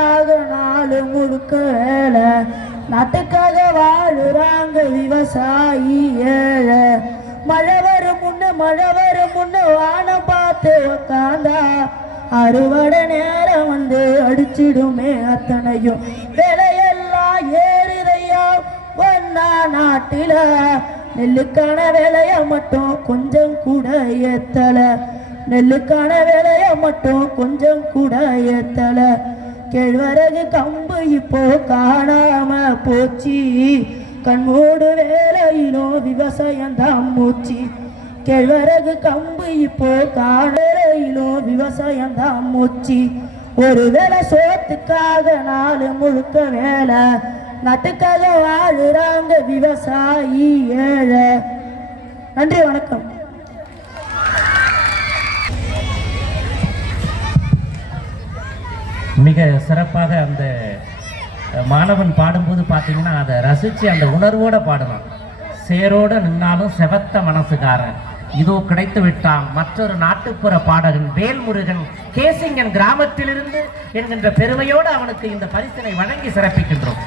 நாலு முழுக்க வேலை நாட்டுக்காக வாழுறாங்க விவசாயி ஏழை. மழை வரும் முன்ன மழை வரும் முன்ன வானம் பார்த்து உக்காந்தா. அறுவடை நேரம் வந்து அடிச்சிடுமே அத்தனையும். விலையெல்லாம் ஏறுதையா? ஒன்னா நாட்டில. நெல்லுக்கான விலைய மட்டும் கொஞ்சம் கூட ஏத்தல. நெல்லுக்கான விலைய மட்டும் கொஞ்சம் கூட ஏத்தல. கேழ்வரகு கம்பு இப்போ காணாம போச்சு. கண்மூடு வேலையிலும் விவசாயம் தான் மூச்சு. கேழ்வரகு கம்பு இப்போ காணலையிலும் விவசாயம் தான் மூச்சு. ஒரு வேலை சோத்துக்காக நாலு முழுக்க வேலை நட்டுக்காக வாழுறாங்க விவசாயி ஏழை. நன்றி வணக்கம். மிக சிறப்பாக அந்த மாணவன் பாடும்போது பார்த்தீங்கன்னா அதை ரசித்து அந்த உணர்வோடு பாடணும். சேரோடு நின்னாலும் செவத்த மனசுக்காரன். இதோ கிடைத்து விட்டான். மற்றொரு நாட்டுப்புற பாடகன் வேல்முருகன் கேசிங்கன் கிராமத்திலிருந்து என்கின்ற பெருமையோடு அவனுக்கு இந்த பரிசினை வழங்கி சிறப்பிக்கின்றோம்.